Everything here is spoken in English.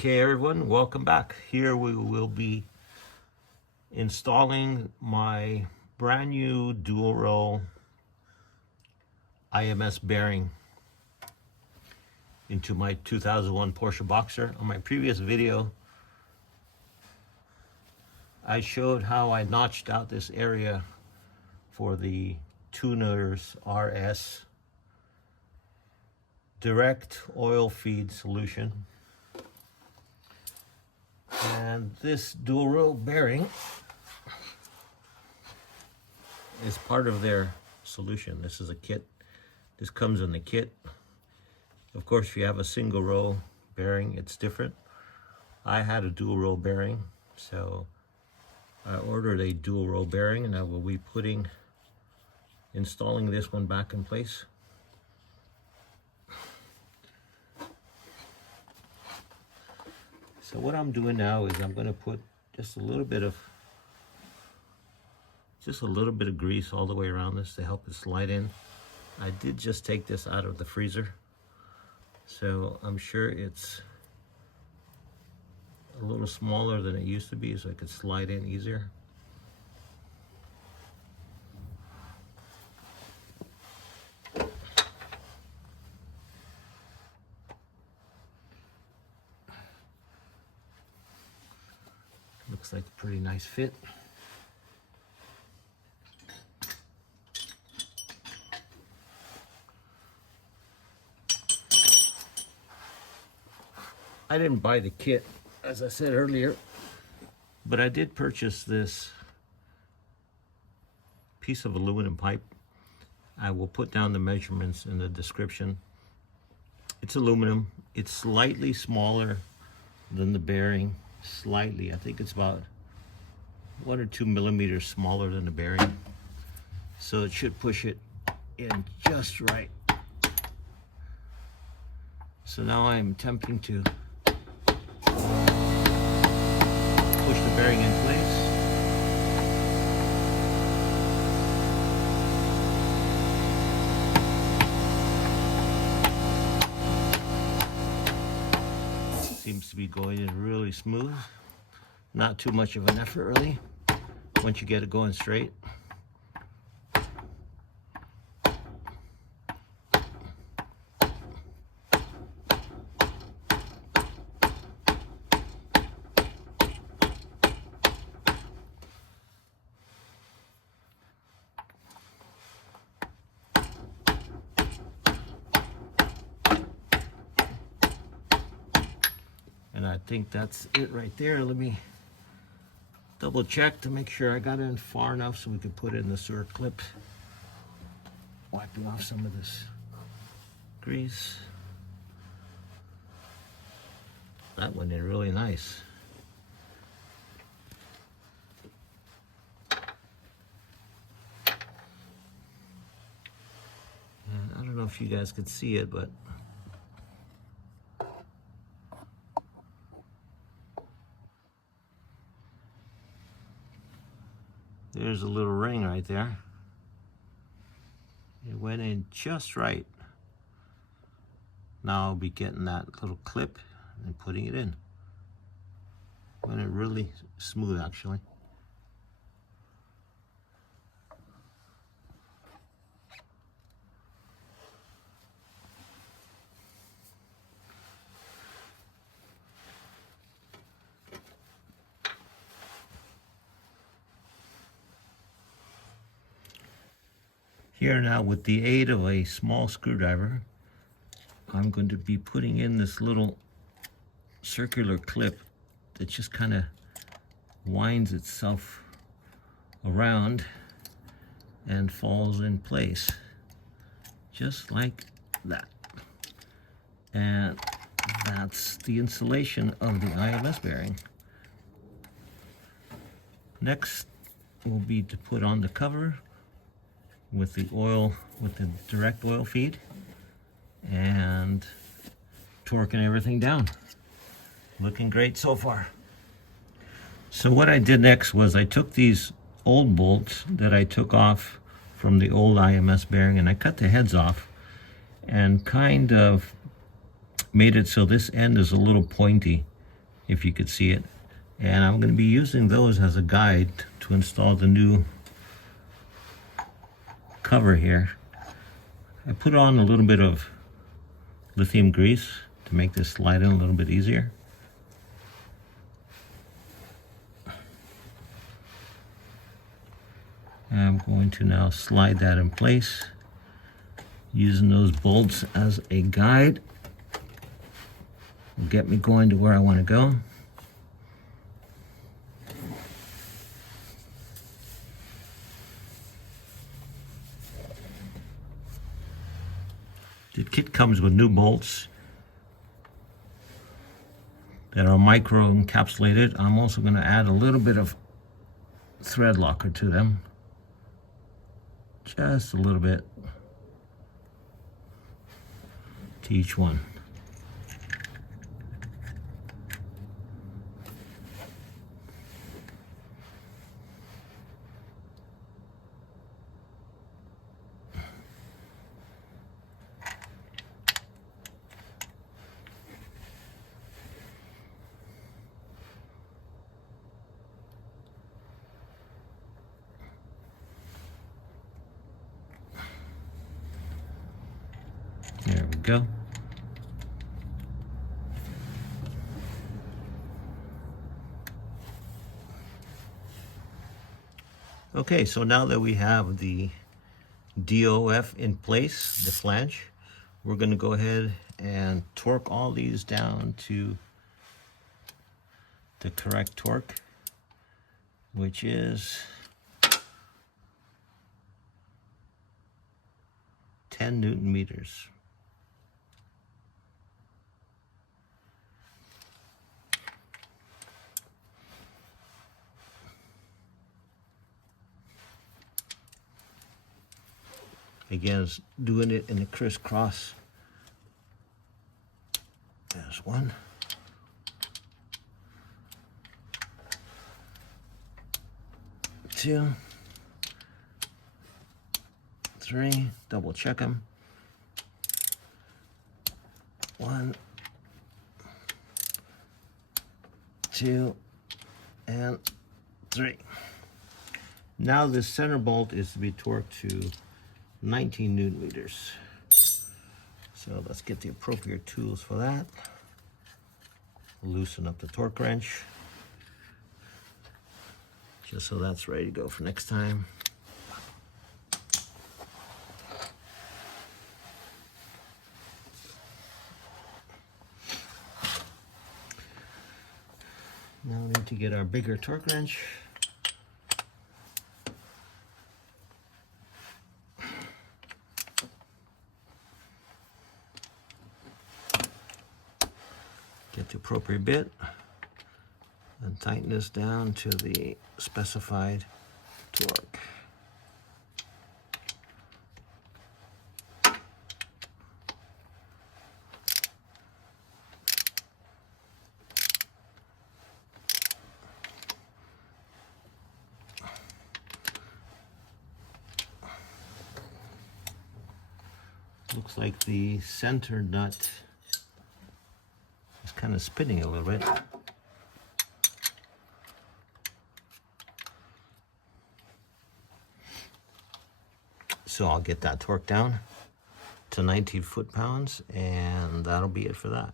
Okay, everyone, welcome back. Here we will be installing my brand new dual row IMS bearing into my 2001 Porsche Boxer. On my previous video, I showed how I notched out this area for the Tuner's RS direct oil feed solution. And this dual row bearing is part of their solution. This is a kit. This comes in the kit. Of course, if you have a single row bearing, it's different. I had a dual row bearing, so I ordered a dual row bearing, and I will be installing this one back in place. So what I'm doing now is I'm going to put just a little bit of grease all the way around this to help it slide in. I did just take this out of the freezer, so I'm sure it's a little smaller than it used to be, so it could slide in easier. Looks like a pretty nice fit. I didn't buy the kit, as I said earlier, but I did purchase this piece of aluminum pipe. I will put down the measurements in the description. It's aluminum. It's slightly smaller than the bearing. Slightly. I think it's about 1 or 2 millimeters smaller than the bearing. So it should push it in just right. So now I'm attempting to push the bearing in place. Seems to be going in really smooth. Not too much of an effort really, once you get it going straight. And I think that's it right there. Let me double check to make sure I got it in far enough so we can put it in the sewer clip. Wiping off some of this grease. That went in really nice. And I don't know if you guys could see it, but there's a little ring right there. It went in just right. Now I'll be getting that little clip and putting it in. Went in really smooth actually. Here now, with the aid of a small screwdriver, I'm going to be putting in this little circular clip that just kind of winds itself around and falls in place, just like that. And that's the installation of the IMS bearing. Next will be to put on the cover with the oil, with the direct oil feed, and torquing everything down. Looking great so far. So what I did next was I took these old bolts that I took off from the old IMS bearing, and I cut the heads off and kind of made it so this end is a little pointy if you could see it. And I'm going to be using those as a guide to install the new cover here. I put on a little bit of lithium grease to make this slide in a little bit easier. I'm going to now slide that in place using those bolts as a guide. Will get me going to where I want to go. The kit comes with new bolts that are micro encapsulated. I'm also going to add a little bit of thread locker to them. Just a little bit to each one. There we go. Okay, so now that we have the DOF in place, the flange, we're going to go ahead and torque all these down to the correct torque, which is 10 Newton meters. Again, it's doing it in a crisscross. There's one. Two. Three. Double check them. One. Two. And three. Now this center bolt is to be torqued to 19 Newton meters. So let's get the appropriate tools for that. Loosen up the torque wrench, just so that's ready to go for next time. Now we need to get our bigger torque wrench. Get the appropriate bit and tighten this down to the specified torque. Looks like the center nut is kind of spinning a little bit. So I'll get that torque down to 19 foot-pounds, and that'll be it for that.